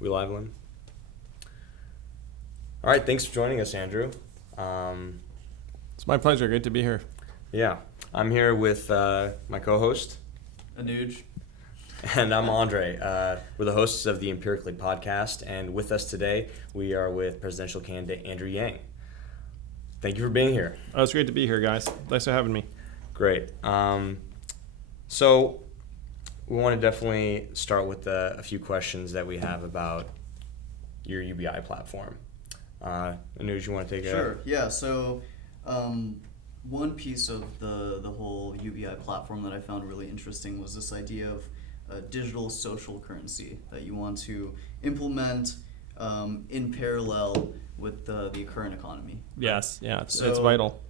We live one. All right, thanks for joining us, Andrew. It's my pleasure. Great to be here. Yeah, I'm here with my co-host, Anuj. and I'm Andre. We're the hosts of the Empirically podcast, and with us today, we are with presidential candidate Andrew Yang. Thank you for being here. Oh, it's great to be here, guys. Thanks for having me. Great. So we want to definitely start with a few questions that we have about your UBI platform. Anuj, you want to take Sure. Yeah. So, one piece of the whole UBI platform that I found really interesting was this idea of a digital social currency that you want to implement in parallel with the current economy. Yes, yeah, it's So, vital.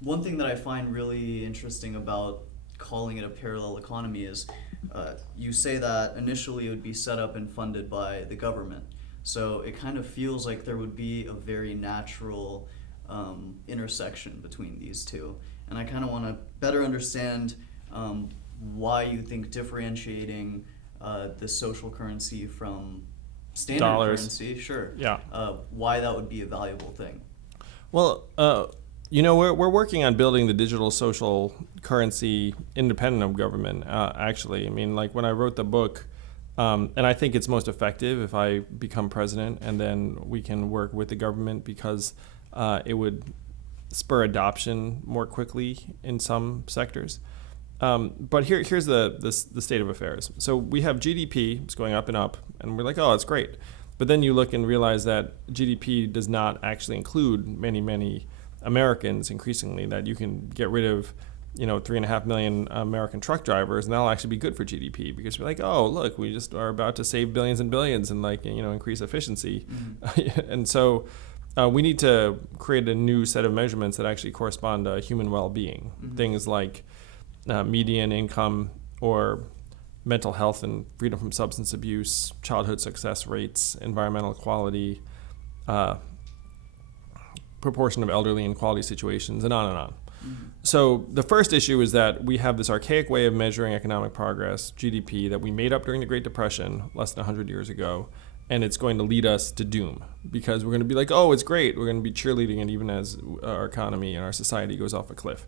One thing that I find really interesting about calling it a parallel economy is you say that initially it would be set up and funded by the government. So it kind of feels like there would be a very natural intersection between these two. And I kind of want to better understand why you think differentiating the social currency from standard Dollars. currency, sure, Yeah. why that would be a valuable thing. Well, we're working on building the digital social currency independent of government, actually. I mean, like when I wrote the book, and I think it's most effective if I become president and then we can work with the government because it would spur adoption more quickly in some sectors. But here's the state of affairs. So we have GDP, it's going up and up, and we're like, oh, that's great. But then you look and realize that GDP does not actually include many Americans increasingly, that you can get rid of 3.5 million American truck drivers, and that'll actually be good for GDP because we're like, oh, look, we just are about to save billions and billions and increase efficiency. Mm-hmm. And so we need to create a new set of measurements that actually correspond to human well-being. Mm-hmm. Things like median income or mental health and freedom from substance abuse, childhood success rates, environmental equality, proportion of elderly in quality situations, and on and on. Mm-hmm. So the first issue is that we have this archaic way of measuring economic progress, GDP, that we made up during the Great Depression less than 100 years ago, and it's going to lead us to doom because we're going to be like, oh, it's great. We're going to be cheerleading it even as our economy and our society goes off a cliff.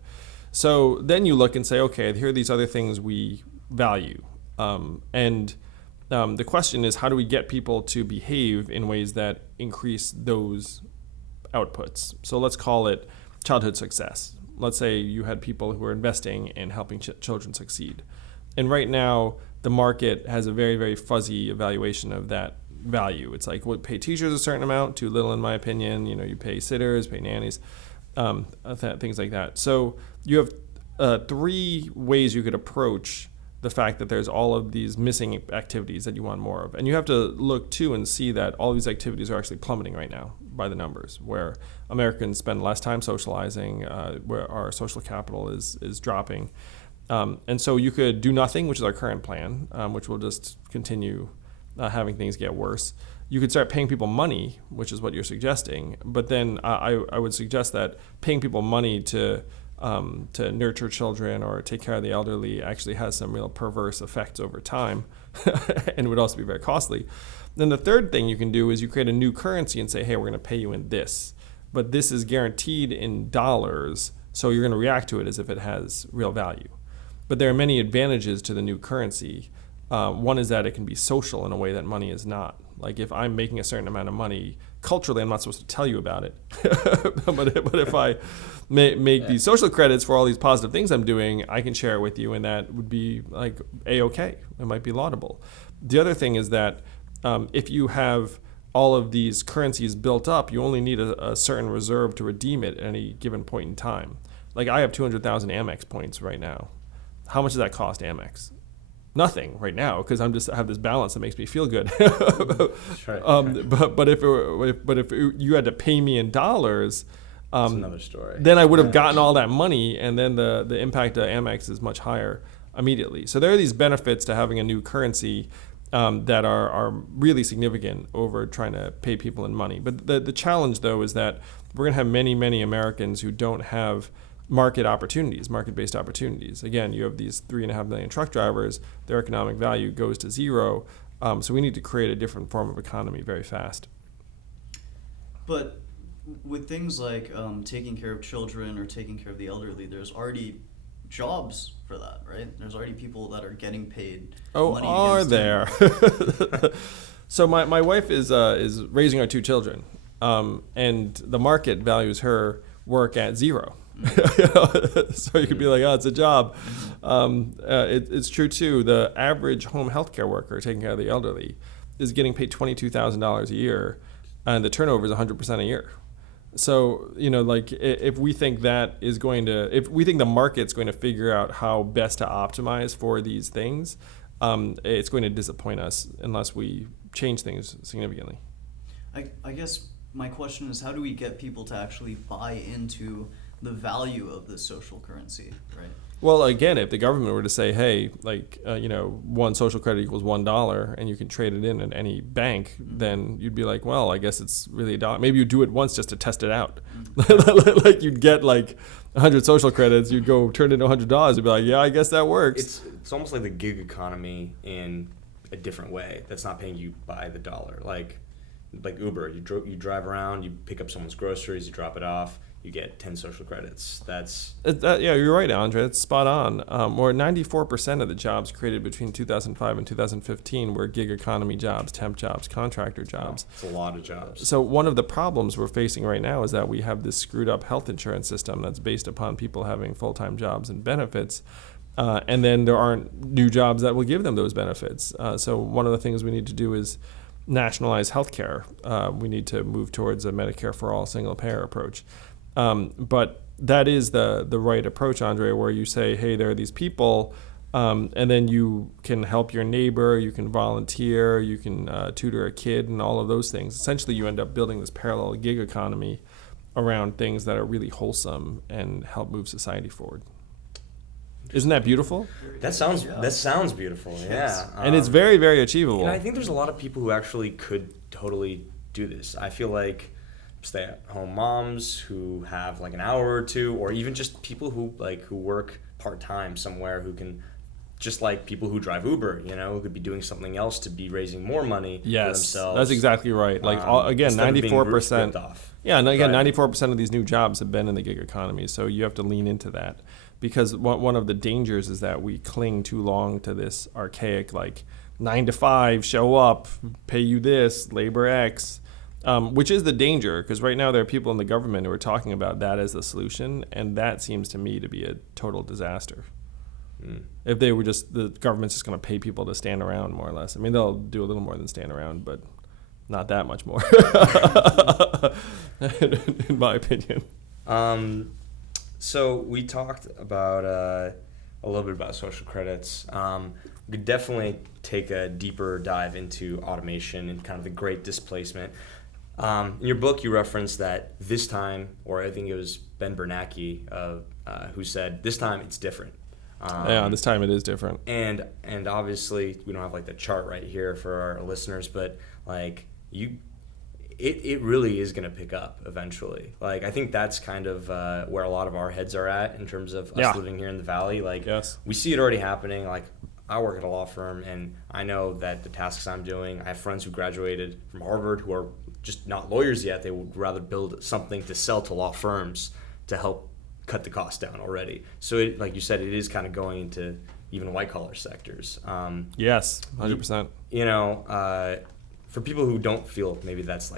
So then you look and say, okay, here are these other things we value. The question is, how do we get people to behave in ways that increase those outputs? So let's call it childhood success. Let's say you had people who are investing in helping children succeed. And right now, the market has a very, very fuzzy evaluation of that value. It's like, pay teachers a certain amount, too little in my opinion. You pay sitters, pay nannies, things like that. So you have three ways you could approach the fact that there's all of these missing activities that you want more of. And you have to look, too, and see that all these activities are actually plummeting right now by the numbers, where Americans spend less time socializing, where our social capital is dropping. And so you could do nothing, which is our current plan, which will just continue having things get worse. You could start paying people money, which is what you're suggesting. But then I would suggest that paying people money to nurture children or take care of the elderly actually has some real perverse effects over time and would also be very costly. Then the third thing you can do is you create a new currency and say, hey, we're going to pay you in this. But this is guaranteed in dollars, so you're going to react to it as if it has real value. But there are many advantages to the new currency. One is that it can be social in a way that money is not. Like if I'm making a certain amount of money, culturally I'm not supposed to tell you about it. but if I make these social credits for all these positive things I'm doing, I can share it with you, and that would be like A-okay. It might be laudable. The other thing is that if you have all of these currencies built up, you only need a certain reserve to redeem it at any given point in time. Like I have 200,000 Amex points right now. How much does that cost Amex? Nothing right now because I have this balance that makes me feel good. Right. But if you had to pay me in dollars, that's another story. Then I would have gotten all that money, and then the impact of Amex is much higher immediately. So there are these benefits to having a new currency that are really significant over trying to pay people in money. But the challenge, though, is that we're going to have many Americans who don't have market-based opportunities. Again, you have these 3.5 million truck drivers, their economic value goes to zero, So we need to create a different form of economy very fast. But with things like taking care of children or taking care of the elderly, there's already jobs for that, right? There's already people that are getting paid money Are against there? time. So my wife is raising our 2 children, and the market values her work at 0. So you could be like, oh, it's a job. It's true too. The average home healthcare worker taking care of the elderly is getting paid $22,000 a year, and the turnover is 100% a year. So, like if we think if we think the market's going to figure out how best to optimize for these things, it's going to disappoint us unless we change things significantly. I guess my question is, how do we get people to actually buy into the value of this social currency, right? Well, again, if the government were to say, hey, one social credit equals $1 and you can trade it in at any bank, then you'd be like, well, I guess it's really $1. Maybe you do it once just to test it out. Like you'd get 100 social credits, you'd go turn it into $100 and be like, yeah, I guess that works. It's almost like the gig economy in a different way that's not paying you by the dollar. Like Uber, you drive around, you pick up someone's groceries, you drop it off, you get 10 social credits. Yeah, you're right, Andre. It's spot on. More 94% of the jobs created between 2005 and 2015 were gig economy jobs, temp jobs, contractor jobs. It's a lot of jobs. So one of the problems we're facing right now is that we have this screwed up health insurance system that's based upon people having full-time jobs and benefits. And then there aren't new jobs that will give them those benefits. So one of the things we need to do is nationalize healthcare. We need to move towards a Medicare for all single-payer approach. But that is the right approach, Andre, where you say, hey, there are these people, and then you can help your neighbor, you can volunteer, you can tutor a kid, and all of those things. Essentially, you end up building this parallel gig economy around things that are really wholesome and help move society forward. Isn't that beautiful? That sounds beautiful, yeah. And it's very, very achievable. I think there's a lot of people who actually could totally do this. I feel like stay-at-home moms who have an hour or two, or even just people who work part-time somewhere, who can, just like people who drive Uber, who could be doing something else to be raising more money for themselves. That's exactly right. Again, 94%. Yeah, and again, 94% of these new jobs have been in the gig economy, so you have to lean into that. Because one of the dangers is that we cling too long to this archaic, 9 to 5, show up, pay you this, labor X, which is the danger, because right now there are people in the government who are talking about that as the solution, and that seems to me to be a total disaster. If they were the government's just going to pay people to stand around, more or less. I mean, they'll do a little more than stand around, but not that much more, in my opinion. So we talked about a little bit about social credits. We could definitely take a deeper dive into automation and kind of the great displacement. In your book, you referenced that this time, or I think it was Ben Bernanke who said, this time it's different. This time it is different. And obviously, we don't have the chart right here for our listeners, but it really is going to pick up eventually. I think that's kind of where a lot of our heads are at in terms of us living here in the Valley. Yes. We see it already happening. I work at a law firm, and I know that the tasks I'm doing, I have friends who graduated from Harvard who are just not lawyers yet. They would rather build something to sell to law firms to help cut the cost down already. So like you said, it is kind of going into even white-collar sectors. Yes, 100%. For people who don't feel maybe that's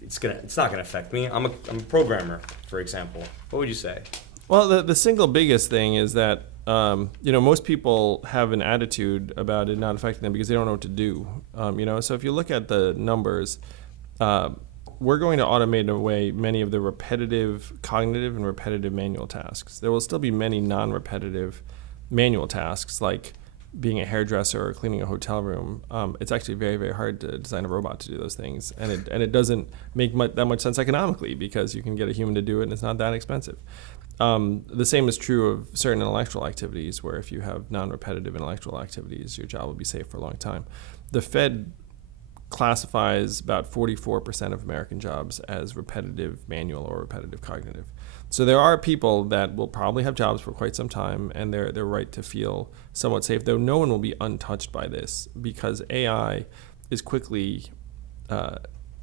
it's not gonna affect me. I'm a programmer, for example. What would you say? Well, the single biggest thing is that most people have an attitude about it not affecting them because they don't know what to do. So if you look at the numbers, we're going to automate away many of the repetitive cognitive and repetitive manual tasks. There will still be many non-repetitive manual tasks like being a hairdresser or cleaning a hotel room. It's actually very, very hard to design a robot to do those things, and it doesn't make that much sense economically because you can get a human to do it and it's not that expensive. The same is true of certain intellectual activities, where if you have non-repetitive intellectual activities, your job will be safe for a long time. The Fed classifies about 44% of American jobs as repetitive manual or repetitive cognitive. So there are people that will probably have jobs for quite some time, and they're right to feel somewhat safe, though no one will be untouched by this because AI is quickly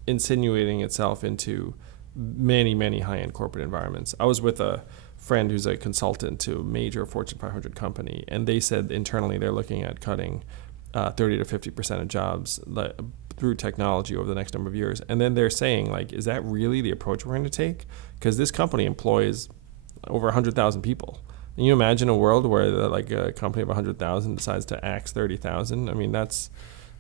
insinuating itself into many, many high-end corporate environments. I was with a friend who's a consultant to a major Fortune 500 company, and they said internally they're looking at cutting 30 to 50% of jobs through technology over the next number of years. And then they're saying, like, is that really the approach we're going to take? Because this company employs over 100,000 people. Can you imagine a world where like a company of 100,000 decides to axe 30,000? I mean, that's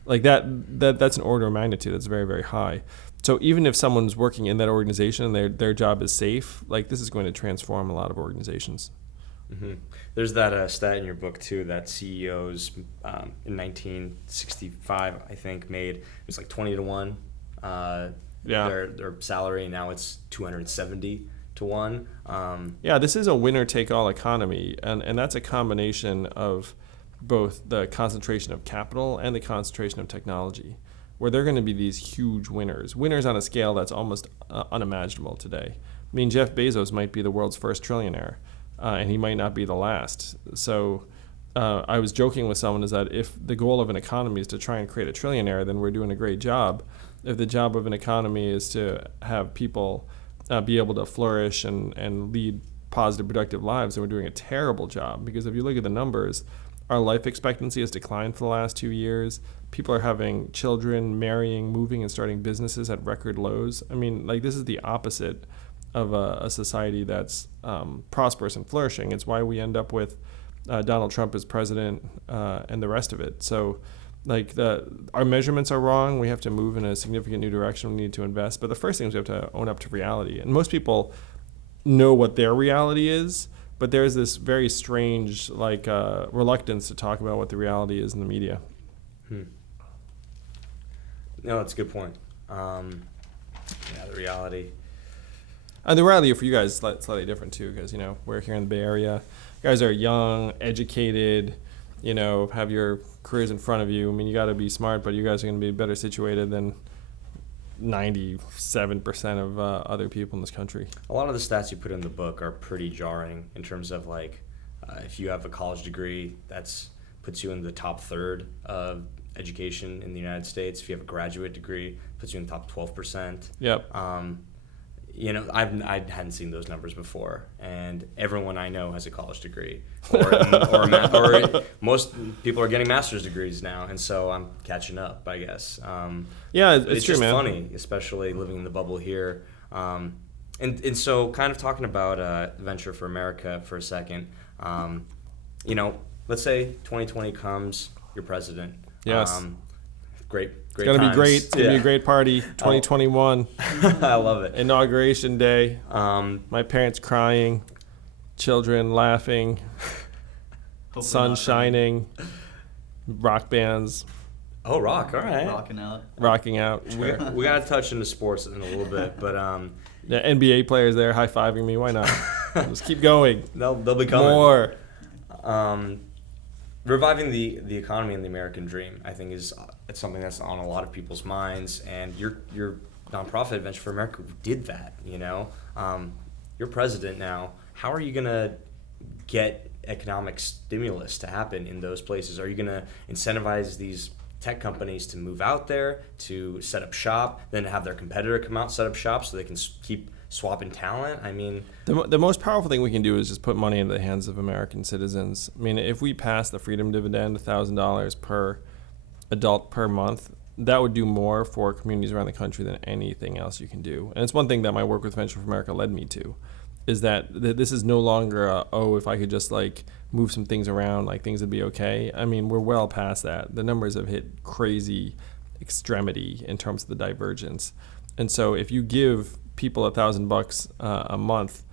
like that's an order of magnitude that's very, very high. So even if someone's working in that organization and their job is safe, like this is going to transform a lot of organizations. Mm-hmm. There's that stat in your book too that CEOs in 1965 I think made it was like 20 to 1 their salary, and now it's 270 to 1. This is a winner take all economy, and that's a combination of both the concentration of capital and the concentration of technology, where they're going to be these huge winners on a scale that's almost unimaginable today. I mean, Jeff Bezos might be the world's first trillionaire, and he might not be the last. So I was joking with someone is that if the goal of an economy is to try and create a trillionaire, then we're doing a great job. If the job of an economy is to have people be able to flourish and lead positive, productive lives, then we're doing a terrible job. Because if you look at the numbers, our life expectancy has declined for the last 2 years. People are having children, marrying, moving, and starting businesses at record lows. I mean, like, this is the opposite of a society that's prosperous and flourishing. It's why we end up with Donald Trump as president and the rest of it. So, like, our measurements are wrong. We have to move in a significant new direction. We need to invest. But the first thing is we have to own up to reality. And most people know what their reality is, but there's this very strange reluctance to talk about what the reality is in the media. No, that's a good point. The reality. And the reality for you guys is slightly different too, because we're here in the Bay Area. You guys are young, educated, have your careers in front of you. I mean, you got to be smart, but you guys are going to be better situated than 97% of other people in this country. A lot of the stats you put in the book are pretty jarring in terms of if you have a college degree, that's puts you in the top third of education in the United States. If you have a graduate degree, puts you in the top 12%. Yep. I hadn't seen those numbers before, and everyone I know has a college degree, or most people are getting master's degrees now, and so I'm catching up, I guess. It's true, just man. funny, especially living in the bubble here. And so, kind of talking about Venture for America for a second. Let's say 2020 comes, you're president. Yes. Great It's going to be great. It's going to be a great party. 2021. I love it. Inauguration day. My parents crying. Children laughing. Sun shining. Rock bands. Oh, rock. All right. Rocking out. We got to touch into sports in a little bit, but the NBA players there high-fiving me. Why not? Let's keep going. They'll be coming. More. Reviving the economy and the American dream, I think, it's something that's on a lot of people's minds. And your nonprofit, Venture for America, did that. You're president now. How are you gonna get economic stimulus to happen in those places? Are you gonna incentivize these tech companies to move out there, to set up shop, then have their competitor come out, set up shop, so they can keep swapping talent? I mean, the most powerful thing we can do is just put money into the hands of American citizens. I mean, if we pass the freedom dividend, $1,000 per adult per month, that would do more for communities around the country than anything else you can do. And it's one thing that my work with Venture for America led me to, is that this is no longer if I could just move some things around, things would be okay. I mean, we're well past that. The numbers have hit crazy extremity in terms of the divergence. And so if you give people $1,000 a month,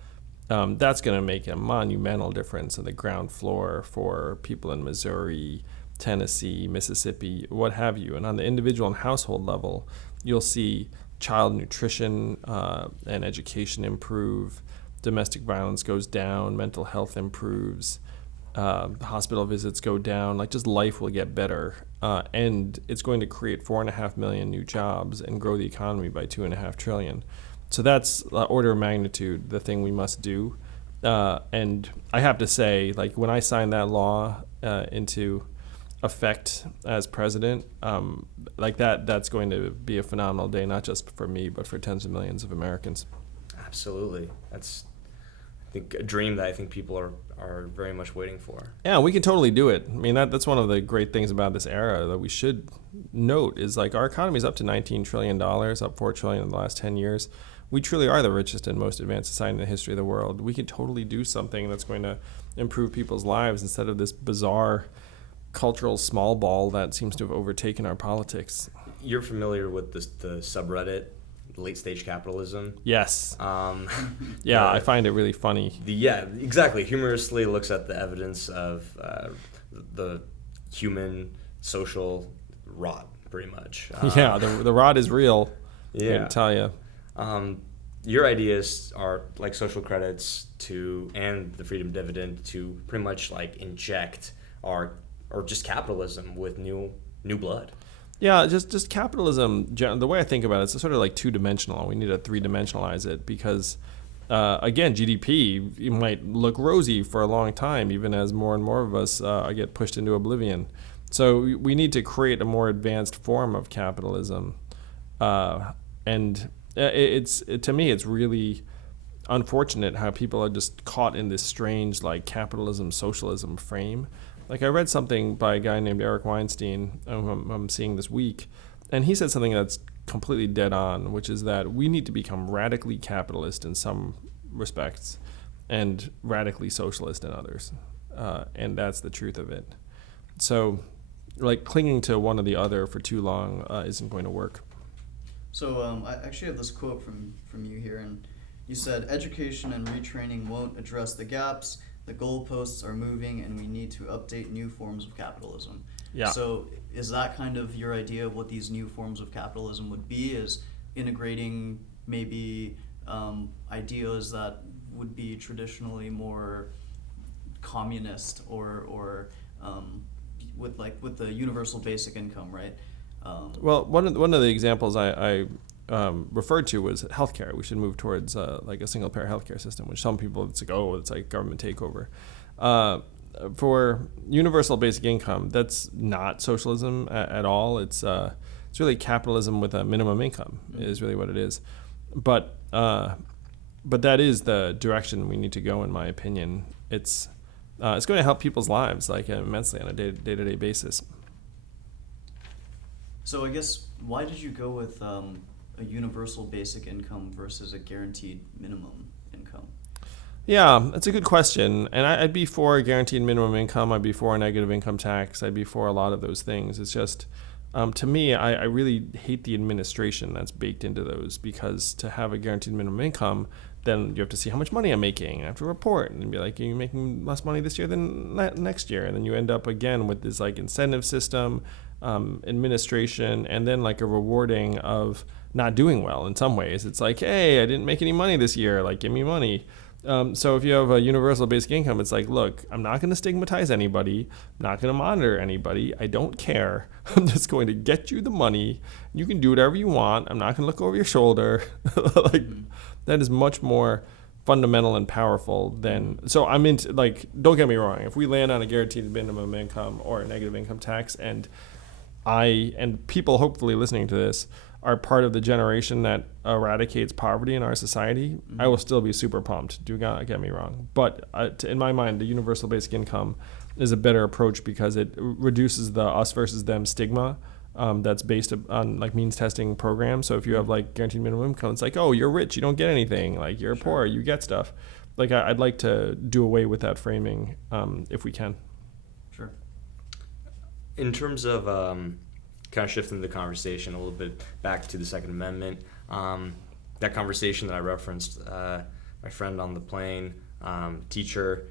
that's going to make a monumental difference in the ground floor for people in Missouri, Tennessee, Mississippi, what have you. And on the individual and household level, you'll see child nutrition and education improve, domestic violence goes down, mental health improves, hospital visits go down, just life will get better. and it's going to create 4.5 million new jobs and grow the economy by 2.5 trillion. So that's order of magnitude the thing we must do. And I have to say, like when I signed that law into effect as president, like that's going to be a phenomenal day, not just for me, but for tens of millions of Americans. Absolutely. That's, I think, a dream that I think people are very much waiting for. Yeah, we can totally do it. I mean, that's one of the great things about this era that we should note is like our economy is up to $19 trillion, up $4 trillion in the last 10 years. We truly are the richest and most advanced society in the history of the world. We can totally do something that's going to improve people's lives instead of this bizarre cultural small ball that seems to have overtaken our politics. You're familiar with the subreddit, late stage capitalism? Yes. Yeah, I find it really funny. Yeah, exactly. Humorously looks at the evidence of the human social rot, pretty much. Yeah, the rot is real. Yeah. I can tell you. Your ideas are like social credits and the freedom dividend to pretty much like inject or just capitalism with new blood. Yeah, just capitalism. The way I think about it, it's sort of like two-dimensional. We need to three-dimensionalize it because, again, GDP might look rosy for a long time, even as more and more of us get pushed into oblivion. So we need to create a more advanced form of capitalism, and to me, it's really unfortunate how people are just caught in this strange like capitalism socialism frame. Like I read something by a guy named Eric Weinstein, whom I'm seeing this week, and he said something that's completely dead on, which is that we need to become radically capitalist in some respects and radically socialist in others, and that's the truth of it. So, like clinging to one or the other for too long isn't going to work. So I actually have this quote from you here, and you said, "Education and retraining won't address the gaps. The goalposts are moving, and we need to update new forms of capitalism." Yeah. So is that kind of your idea of what these new forms of capitalism would be? Is integrating maybe ideas that would be traditionally more communist or with the universal basic income, right? Well, one of the examples I referred to was healthcare. We should move towards like a single payer healthcare system, which some people it's like government takeover. For universal basic income, that's not socialism at all. It's really capitalism with a minimum income is really what it is. But that is the direction we need to go, in my opinion. It's going to help people's lives like immensely on a day-to-day basis. So I guess why did you go with a universal basic income versus a guaranteed minimum income? Yeah, that's a good question. And I'd be for a guaranteed minimum income. I'd be for a negative income tax. I'd be for a lot of those things. It's just, to me, I really hate the administration that's baked into those, because to have a guaranteed minimum income, then you have to see how much money I'm making. I have to report and be like, you're making less money this year than next year. And then you end up again with this like incentive system, administration, and then like a rewarding of not doing well in some ways. It's like, hey, I didn't make any money this year, like give me money. So if you have a universal basic income, it's like, look, I'm not going to stigmatize anybody, I'm not going to monitor anybody, I don't care. I'm just going to get you the money. You can do whatever you want. I'm not going to look over your shoulder. Like that is much more fundamental and powerful than, so I'm into, like, don't get me wrong, if we land on a guaranteed minimum income or a negative income tax, and people hopefully listening to this are part of the generation that eradicates poverty in our society, I will still be super pumped. Do not get me wrong. But in my mind, the universal basic income is a better approach because it reduces the us versus them stigma that's based on like means testing programs. So if you have like guaranteed minimum income, it's like, oh, you're rich, you don't get anything. Like you're poor, you get stuff. Like I'd like to do away with that framing if we can. Sure. In terms of kind of shifting the conversation a little bit back to the Second Amendment, that conversation that I referenced, my friend on the plane, teacher,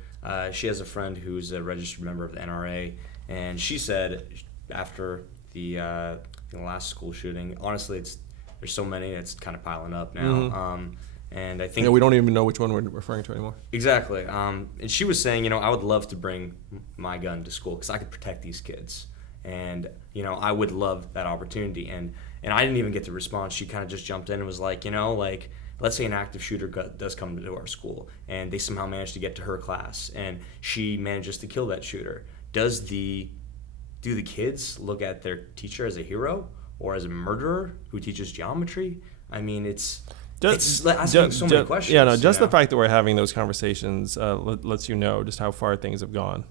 she has a friend who's a registered member of the NRA, and she said after the last school shooting, honestly, there's so many, it's kind of piling up now. Mm-hmm. And I think we don't even know which one we're referring to anymore. Exactly. And she was saying, I would love to bring my gun to school because I could protect these kids. And I would love that opportunity. And I didn't even get to respond. She kind of just jumped in and was like, like, let's say an active shooter does come to our school and they somehow manage to get to her class and she manages to kill that shooter. Do the kids look at their teacher as a hero or as a murderer who teaches geometry? I mean, it's asking so many questions. Yeah, no, just the fact that we're having those conversations lets you know just how far things have gone.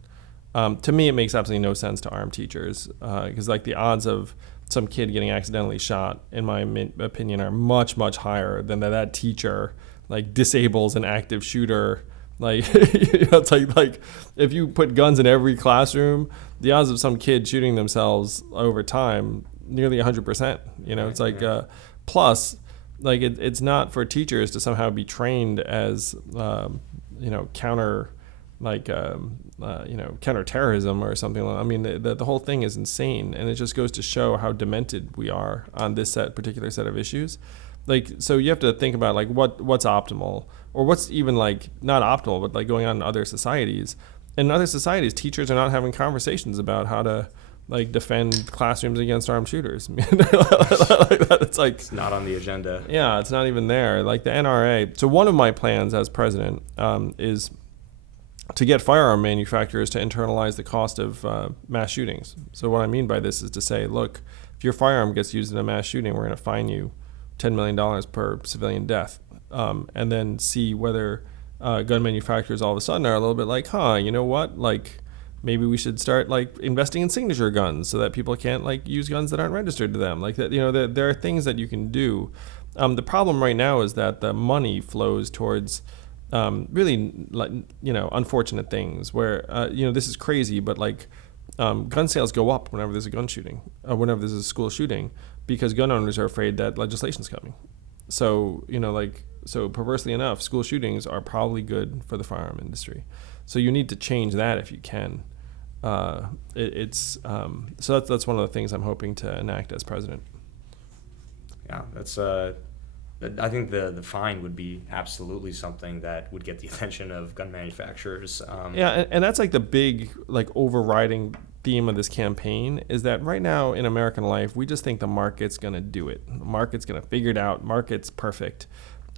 To me, it makes absolutely no sense to arm teachers because like the odds of some kid getting accidentally shot, in my opinion, are much, much higher than that teacher like disables an active shooter. Like, it's like if you put guns in every classroom, the odds of some kid shooting themselves over time, nearly 100%. It's like, plus, like it's not for teachers to somehow be trained as, counter, like, counterterrorism or something. I mean, the whole thing is insane, and it just goes to show how demented we are on this particular set of issues. Like, so you have to think about like what's optimal, or what's even like not optimal, but like going on in other societies. In other societies, teachers are not having conversations about how to like defend classrooms against armed shooters. It's not on the agenda. Yeah, it's not even there. Like the NRA. So one of my plans as president is to get firearm manufacturers to internalize the cost of mass shootings. So what I mean by this is to say, look, if your firearm gets used in a mass shooting, we're going to fine you $10 million per civilian death, and then see whether gun manufacturers all of a sudden are a little bit like, you know what, like maybe we should start like investing in signature guns so that people can't like use guns that aren't registered to them. Like that, there are things that you can do. The problem right now is that the money flows towards really, like, unfortunate things where, this is crazy, but like gun sales go up whenever there's a gun shooting, whenever there's a school shooting, because gun owners are afraid that legislation's coming. So, so perversely enough, school shootings are probably good for the firearm industry. So you need to change that if you can. So that's one of the things I'm hoping to enact as president. Yeah, that's I think the fine would be absolutely something that would get the attention of gun manufacturers. And that's like the big like overriding theme of this campaign is that right now in American life, we just think the market's going to do it. The market's going to figure it out. Market's perfect.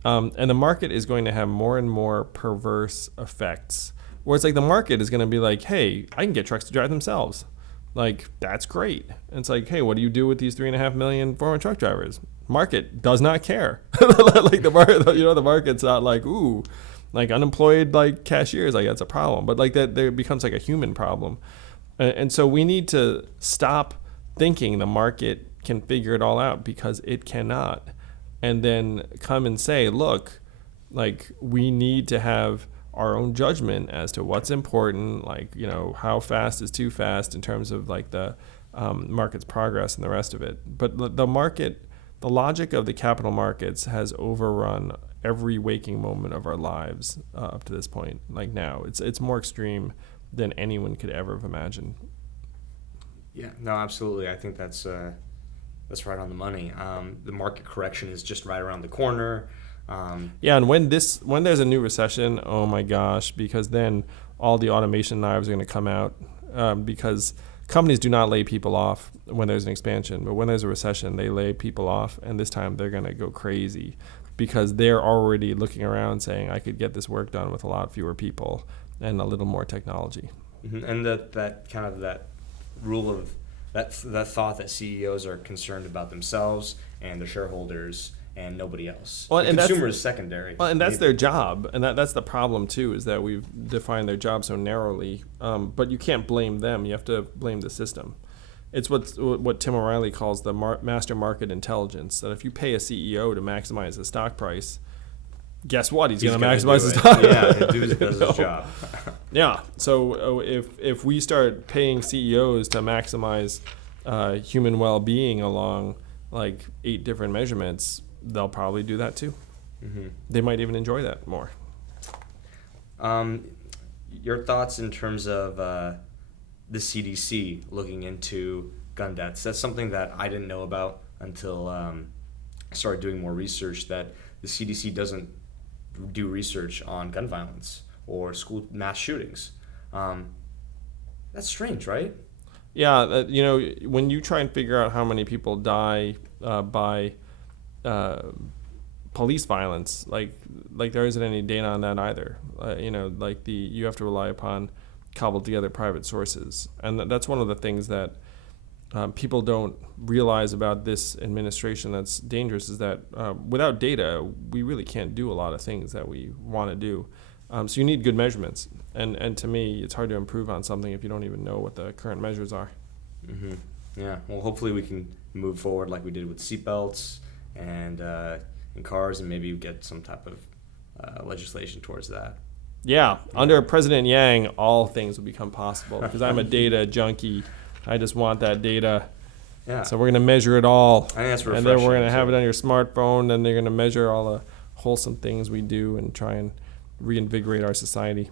And the market is going to have more and more perverse effects where it's like the market is going to be like, hey, I can get trucks to drive themselves. Like, that's great. And it's like, hey, what do you do with these 3.5 million former truck drivers? Market does not care. Like the market, the market's not like, ooh, like unemployed like cashiers, like that's a problem. But like that, there becomes like a human problem. And so we need to stop thinking the market can figure it all out, because it cannot. And then come and say, look, like we need to have our own judgment as to what's important, like, how fast is too fast in terms of like the market's progress and the rest of it. But the market, the logic of the capital markets has overrun every waking moment of our lives up to this point. Like now, it's more extreme than anyone could ever have imagined. Yeah, no, absolutely. I think that's right on the money. The market correction is just right around the corner. And when there's a new recession, oh my gosh, because then all the automation knives are going to come out, because companies do not lay people off when there's an expansion, but when there's a recession, they lay people off, and this time they're going to go crazy because they're already looking around saying, I could get this work done with a lot fewer people and a little more technology. Mm-hmm. And that kind of that rule of that thought that CEOs are concerned about themselves and their shareholders and nobody else. Well, the consumer is secondary. Well, and that's their job, and that's the problem too, is that we've defined their job so narrowly. But you can't blame them; you have to blame the system. It's what Tim O'Reilly calls the master market intelligence. That if you pay a CEO to maximize the stock price, guess what? He's going to maximize the stock. Yeah, the dude does his job. Yeah. So if we start paying CEOs to maximize human well-being along like 8 different measurements, they'll probably do that too. Mm-hmm. They might even enjoy that more. Your thoughts in terms of the CDC looking into gun deaths? That's something that I didn't know about until I started doing more research, that the CDC doesn't do research on gun violence or school mass shootings. That's strange, right? Yeah, when you try and figure out how many people die by uh, police violence, like there isn't any data on that either. You have to rely upon cobbled together private sources, and that's one of the things that people don't realize about this administration that's dangerous is that without data, we really can't do a lot of things that we want to do. So you need good measurements, and to me, it's hard to improve on something if you don't even know what the current measures are. Mm-hmm. Yeah. Well, hopefully we can move forward like we did with seatbelts and in cars, and maybe get some type of legislation towards that. Yeah, under President Yang, all things will become possible because I'm a data junkie. I just want that data. Yeah. So we're going to measure it all. I think that's and refreshing. then we're going to have it on your smartphone, and they're going to measure all the wholesome things we do and try and reinvigorate our society.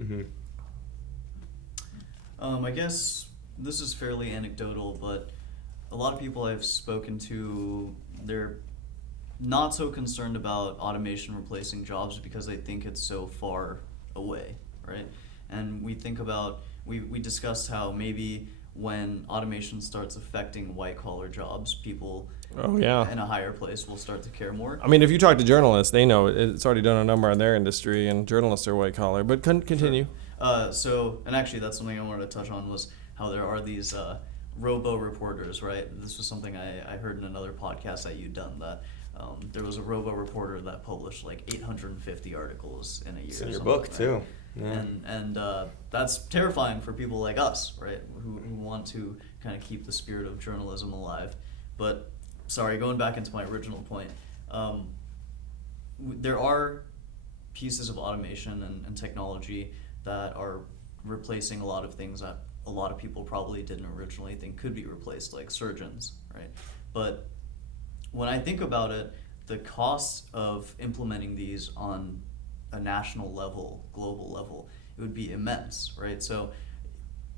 Mm-hmm. I guess this is fairly anecdotal, but a lot of people I've spoken to, they're not so concerned about automation replacing jobs because they think it's so far away, right? And we discussed how maybe when automation starts affecting white-collar jobs, people in a higher place will start to care more. I mean, if you talk to journalists, they know it's already done a number on their industry, and journalists are white-collar. But continue. Sure. And actually that's something I wanted to touch on was how there are these robo-reporters, right? This was something I heard in another podcast that you'd done, that there was a robo-reporter that published like 850 articles in a year. It's in your book, like too. Yeah. And that's terrifying for people like us, right, who want to kind of keep the spirit of journalism alive. But, sorry, going back into my original point, there are pieces of automation and technology that are replacing a lot of things that a lot of people probably didn't originally think could be replaced, like surgeons, right? But when I think about it, the cost of implementing these on a national level, global level, it would be immense, right? So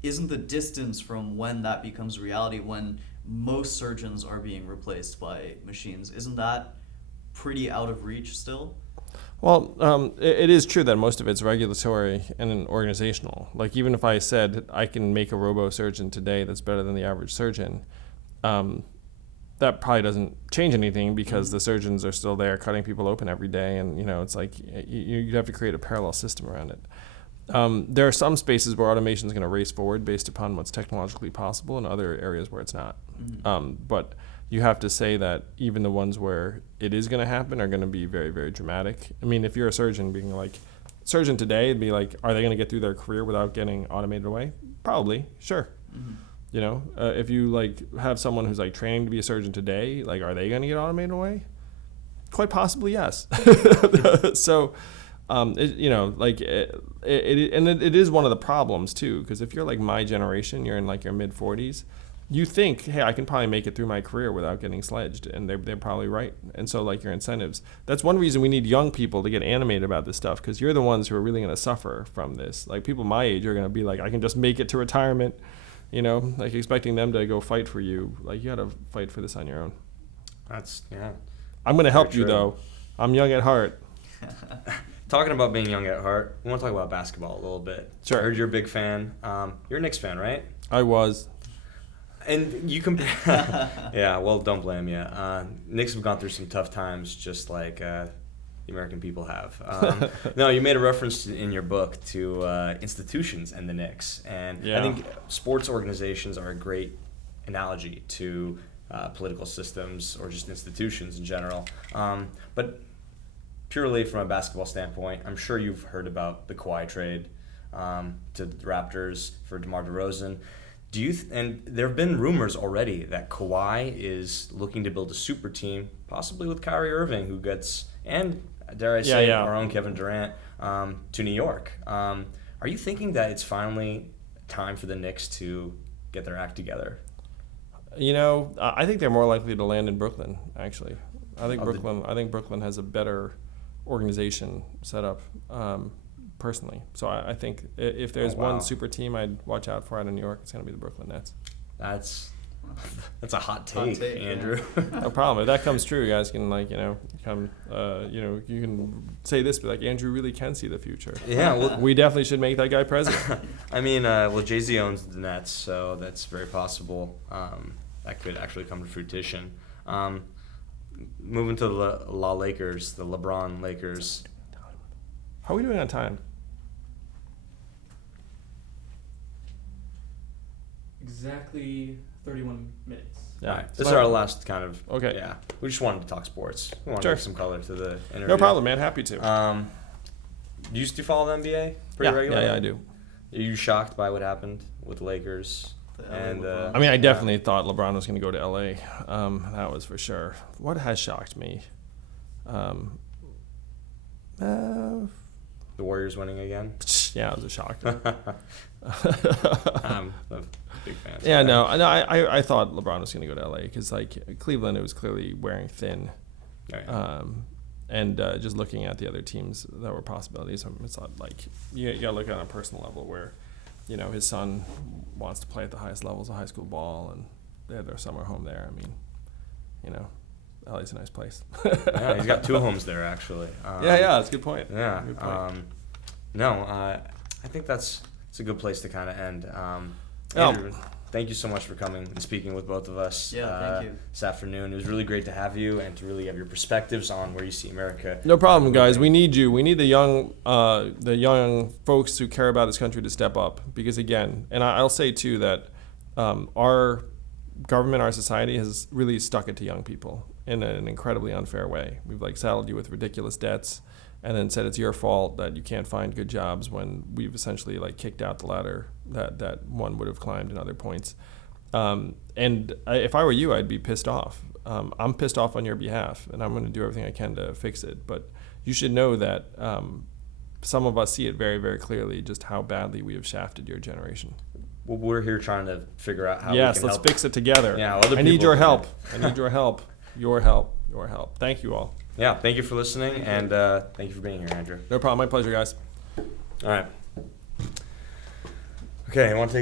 isn't the distance from when that becomes reality, when most surgeons are being replaced by machines, isn't that pretty out of reach still? Well, it is true that most of it's regulatory and organizational. Like, even if I said I can make a robo-surgeon today that's better than the average surgeon, that probably doesn't change anything because the surgeons are still there cutting people open every day, and it's like you have to create a parallel system around it. There are some spaces where automation is going to race forward based upon what's technologically possible, and other areas where it's not. But you have to say that even the ones where it is going to happen are going to be very, very dramatic. I mean, if you're a surgeon, being like, surgeon today, it'd be like, are they going to get through their career without getting automated away? Probably, sure. If you have someone who's training to be a surgeon today, are they going to get automated away? Quite possibly, yes. So, it is one of the problems too, because if you're my generation, you're in your mid 40s, you think, hey, I can probably make it through my career without getting sledged, and they're probably right. And so your incentives. That's one reason we need young people to get animated about this stuff, because you're the ones who are really going to suffer from this. People my age are going to be I can just make it to retirement. Expecting them to go fight for you. You got to fight for this on your own. Yeah. I'm going to help you, though. I'm young at heart. Talking about being young at heart, we want to talk about basketball a little bit. Sure. I heard you're a big fan. You're a Knicks fan, right? I was. And you compare... Yeah, well, don't blame you. Knicks have gone through some tough times, just like the American people have. No, you made a reference in your book to institutions and the Knicks. And I think sports organizations are a great analogy to political systems or just institutions in general. But purely from a basketball standpoint, I'm sure you've heard about the Kawhi trade to the Raptors for DeMar DeRozan. And there have been rumors already that Kawhi is looking to build a super team, possibly with Kyrie Irving, who gets, and dare I say, our own Kevin Durant, to New York. Are you thinking that it's finally time for the Knicks to get their act together? I think they're more likely to land in Brooklyn, actually. I think Brooklyn has a better organization set up, personally. So I think if there's one super team I'd watch out for out of New York, it's going to be the Brooklyn Nets. That's a hot Hot take, take, Andrew. No problem. If that comes true, you guys can come. You can say this, but like Andrew really can see the future. Yeah, well, We definitely should make that guy president. I mean, well, Jay-Z owns the Nets, so that's very possible. That could actually come to fruition. Moving to the Lakers, the LeBron Lakers. How are we doing on time? Exactly 31 minutes. Yeah. All right, this is our last kind of. Okay. Yeah, we just wanted to talk sports. We wanted Sure. to give some color to the interview. No problem, man. Happy to. You used to follow the NBA pretty regularly? Yeah, I do. Are you shocked by what happened with the Lakers? The LA And LeBron. I mean, I definitely thought LeBron was going to go to LA. That was for sure. What has shocked me? the Warriors winning again. Yeah, it was a shock. I'm a big fan. Yeah, no, I thought LeBron was going to go to LA because like Cleveland, it was clearly wearing thin. Oh, yeah. And just looking at the other teams that were possibilities, it's not like you got to look at it on a personal level where, his son wants to play at the highest levels of high school ball, and they had their summer home there. I mean, LA's a nice place. Yeah, he's got 2 homes there actually. That's a good point. Yeah. Good point. I think it's a good place to kind of end. Oh. Andrew, thank you so much for coming and speaking with both of us. Yeah, thank you. This afternoon. It was really great to have you and to really have your perspectives on where you see America. No problem, guys. We need you. We need the young folks who care about this country to step up. Because again, and I'll say too that our government, our society has really stuck it to young people in an incredibly unfair way. We've saddled you with ridiculous debts, and then said it's your fault that you can't find good jobs when we've essentially kicked out the ladder that one would have climbed in other points. If I were you, I'd be pissed off. I'm pissed off on your behalf, and I'm going to do everything I can to fix it. But you should know that some of us see it very, very clearly just how badly we have shafted your generation. Well, we're here trying to figure out how Yes, we can let's help. fix it together. Yeah, other I need people your can- help. I need your help. Your help. Your help. Thank you all. Yeah, thank you for listening, and thank you for being here, Andrew. No problem. My pleasure, guys. All right. Okay, I want to take